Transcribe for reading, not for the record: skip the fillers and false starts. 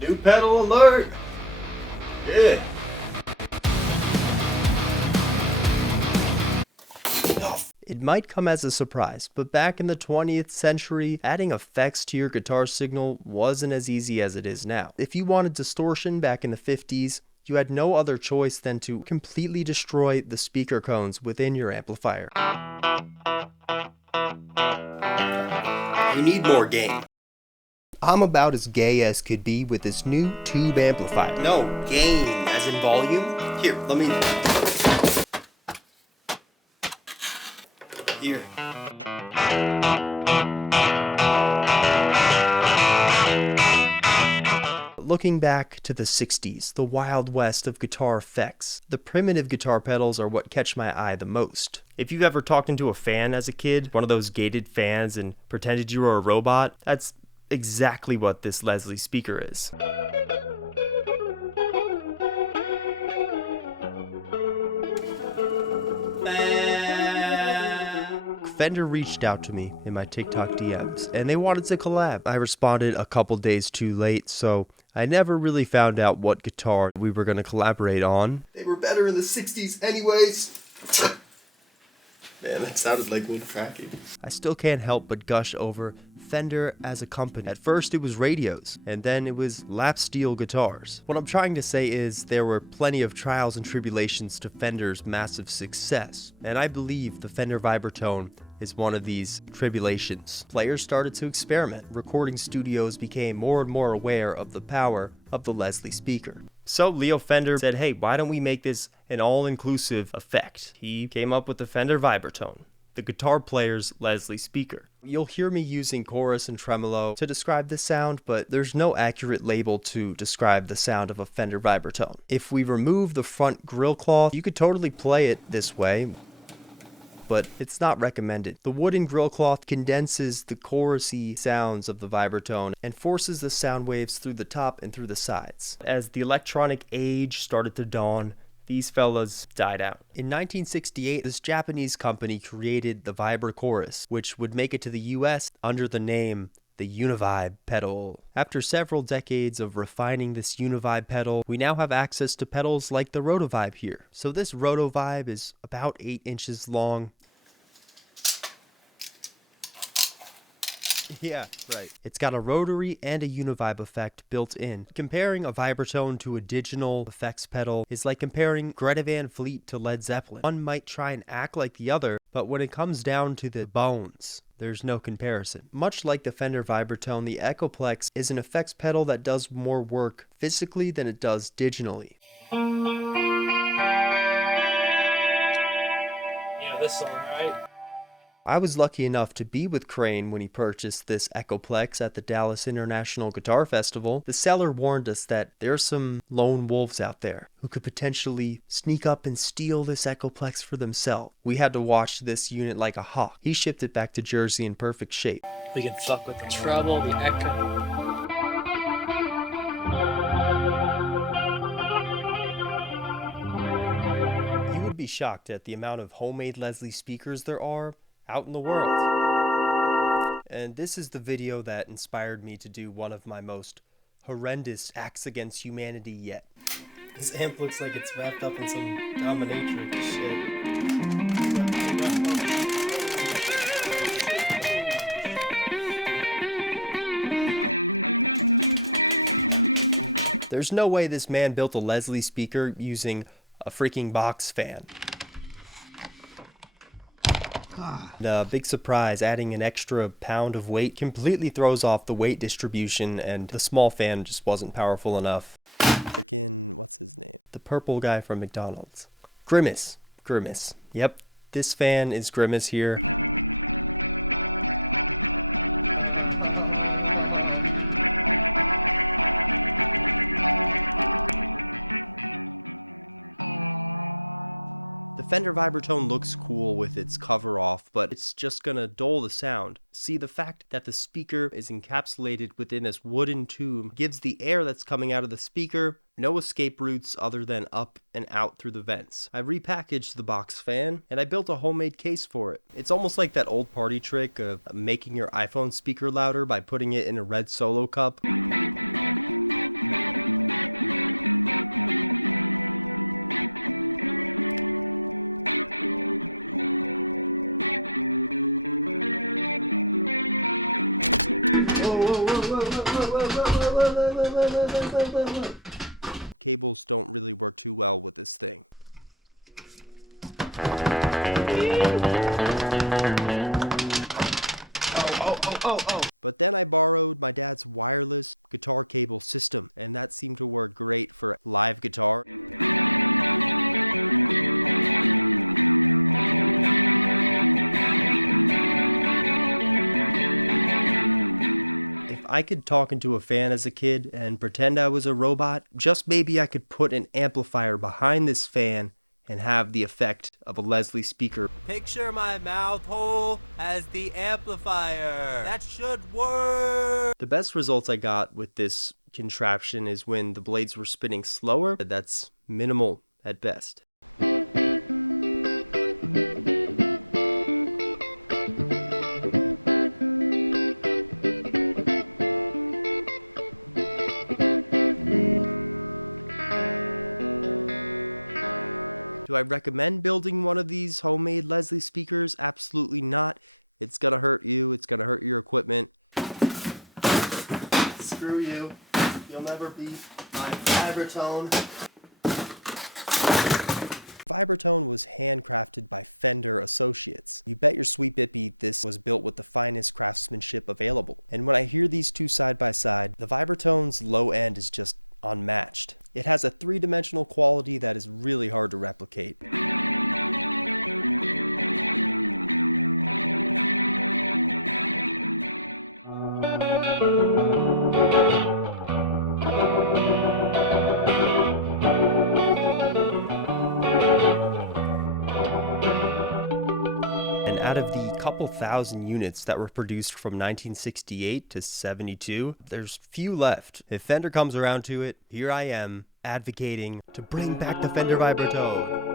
New pedal alert! Yeah. It might come as a surprise, but back in the 20th century, adding effects to your guitar signal wasn't as easy as it is now. If you wanted distortion back in the 50s, you had no other choice than to completely destroy the speaker cones within your amplifier. You need more gain. I'm about as gay as could be with this new tube amplifier. No, gain, as in volume. Here, let me... Here. Looking back to the 60s, the Wild West of guitar effects, the primitive guitar pedals are what catch my eye the most. If you've ever talked into a fan as a kid, one of those gated fans, and pretended you were a robot, that's exactly what this Leslie speaker is. Fender reached out to me in my TikTok DMs, and they wanted to collab. I responded a couple days too late, so I never really found out what guitar we were going to collaborate on. They were better in the 60s anyways. Man, that sounded like wood cracking. I still can't help but gush over Fender as a company. At first it was radios, and then it was lap steel guitars. What I'm trying to say is there were plenty of trials and tribulations to Fender's massive success, and I believe the Fender Vibratone is one of these tribulations. Players started to experiment. Recording studios became more and more aware of the power of the Leslie speaker. So Leo Fender said, hey, why don't we make this an all-inclusive effect? He came up with the Fender Vibratone, the guitar player's Leslie speaker. You'll hear me using chorus and tremolo to describe this sound, but there's no accurate label to describe the sound of a Fender Vibratone. If we remove the front grill cloth, you could totally play it this way, but it's not recommended. The wooden grill cloth condenses the chorusy sounds of the Vibratone and forces the sound waves through the top and through the sides. As the electronic age started to dawn, these fellas died out. In 1968, this Japanese company created the Vibra Chorus, which would make it to the US under the name the Univibe pedal. After several decades of refining this Univibe pedal, we now have access to pedals like the Rotovibe here. So this Rotovibe is about 8 inches long. Yeah, right. It's got a rotary and a Univibe effect built in. Comparing a Vibratone to a digital effects pedal is like comparing Greta Van Fleet to Led Zeppelin. One might try and act like the other, but when it comes down to the bones, there's no comparison. Much like the Fender Vibratone, the EchoPlex is an effects pedal that does more work physically than it does digitally. Yeah, this song, right? I was lucky enough to be with Crane when he purchased this EchoPlex at the Dallas International Guitar Festival. The seller warned us that there's some lone wolves out there who could potentially sneak up and steal this EchoPlex for themselves. We had to watch this unit like a hawk. He shipped it back to Jersey in perfect shape. We can fuck with the treble, the echo. You would be shocked at the amount of homemade Leslie speakers there are out in the world. And this is the video that inspired me to do one of my most horrendous acts against humanity yet. This amp looks like it's wrapped up in some dominatrix shit. There's no way this man built a Leslie speaker using a freaking box fan. Big surprise, adding an extra pound of weight completely throws off the weight distribution, and the small fan just wasn't powerful enough. The purple guy from McDonald's. Grimace. Yep, this fan is Grimace here. It's almost like that whole trick of making your microphones. I could talk into a phone. Just maybe I could put the amplifier and have the effect of the master speaker. The best result you can have with this contraption is the Do I recommend building one of these for more than this? It's gonna hurt you, it's gonna hurt you. Screw you. You'll never beat my Vibrotone. And out of the couple thousand units that were produced from 1968 to 72, there's few left. If Fender comes around to it, here I am, advocating to bring back the Fender Vibratone.